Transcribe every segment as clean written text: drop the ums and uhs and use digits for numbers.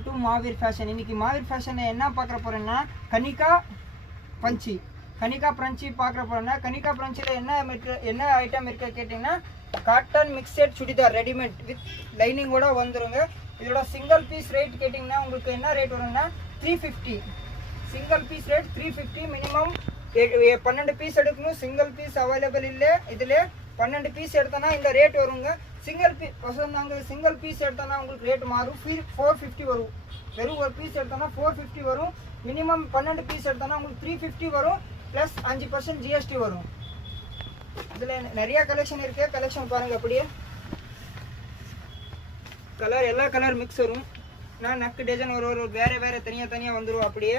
To மாவீர் fashion. இன்னைக்கு மாவீர் ஃபேஷனில் என்ன பார்க்குற போகிறேன்னா கனிகா பஞ்சி. கனிகா பஞ்சி பார்க்குற போகிறேன்னா கனிகா பஞ்சில் என்ன ஐட்டம் இருக்கு கேட்டிங்கன்னா cotton mixed churidar readymade with லைனிங்கோட வந்துருங்க. இதோட சிங்கிள் பீஸ் ரேட் கேட்டிங்கன்னா உங்களுக்கு என்ன ரேட் வரும்னா 350. Single piece rate 350. Minimum 12 piece எடுக்கணும். சிங்கிள் பீஸ் அவைலபிள் இல்லை. இதில் 12 பீஸ் எடுத்தோன்னா இந்த ரேட் வருங்க. சிங்கிள் பீஸ் நாங்கள் சிங்கிள் பீஸ் எடுத்தோன்னா உங்களுக்கு ரேட் மாறும். 450 வரும். வெறும் ஒரு பீஸ் எடுத்தோன்னா 450 வரும். மினிமம் 12 பீஸ் எடுத்தோன்னா உங்களுக்கு 350 வரும். ப்ளஸ் 5% GST வரும். இதில் நிறைய கலெக்ஷன் இருக்கு. கலெக்ஷன் பாருங்கள். அப்படியே கலர் எல்லா கலர் மிக்ஸ் வரும். நான் நக்கு டிசைன் ஒரு வேறு தனியாக வந்துடும். அப்படியே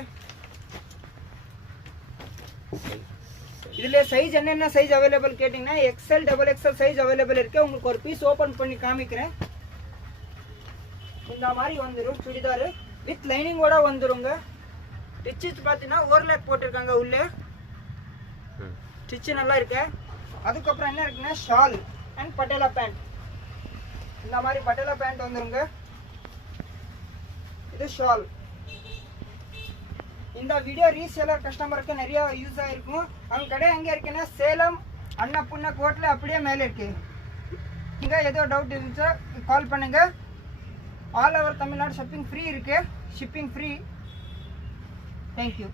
இதில் சைஸ் என்னென்ன சைஸ் அவைலபிள் கேட்டிங்கன்னா XL XXL சைஸ் அவைலபிள் இருக்குது. உங்களுக்கு ஒரு பீஸ் ஓப்பன் பண்ணி காமிக்கிறேன். இந்த மாதிரி வந்துடும் சுடிதார் வித் லைனிங்கோட வந்துடுங்க. ஸ்டிச்சு பார்த்தீங்கன்னா ஓவர்லாக் போட்டிருக்காங்க. உள்ளே ஸ்டிச்சு நல்லா இருக்கு. அதுக்கப்புறம் என்ன இருக்குன்னா ஷால் அண்ட் பட்டேலா பேண்ட். இந்த மாதிரி பட்டேலா பேண்ட் வந்துருங்க. இது ஷால். இந்த வீடியோ ரீசேலர் கஸ்டமருக்கு நிறைய யூஸ் ஆகிருக்கும். அவங்க கடை எங்கே இருக்குன்னா சேலம் அன்னபூர்ணா கோட்டில் அப்படியே மேலே இருக்கு. இங்கே ஏதோ டவுட் இருந்துச்சா கால் பண்ணுங்க. All over Tamil Nadu shipping free இருக்கு. Shipping free. தேங்க்யூ.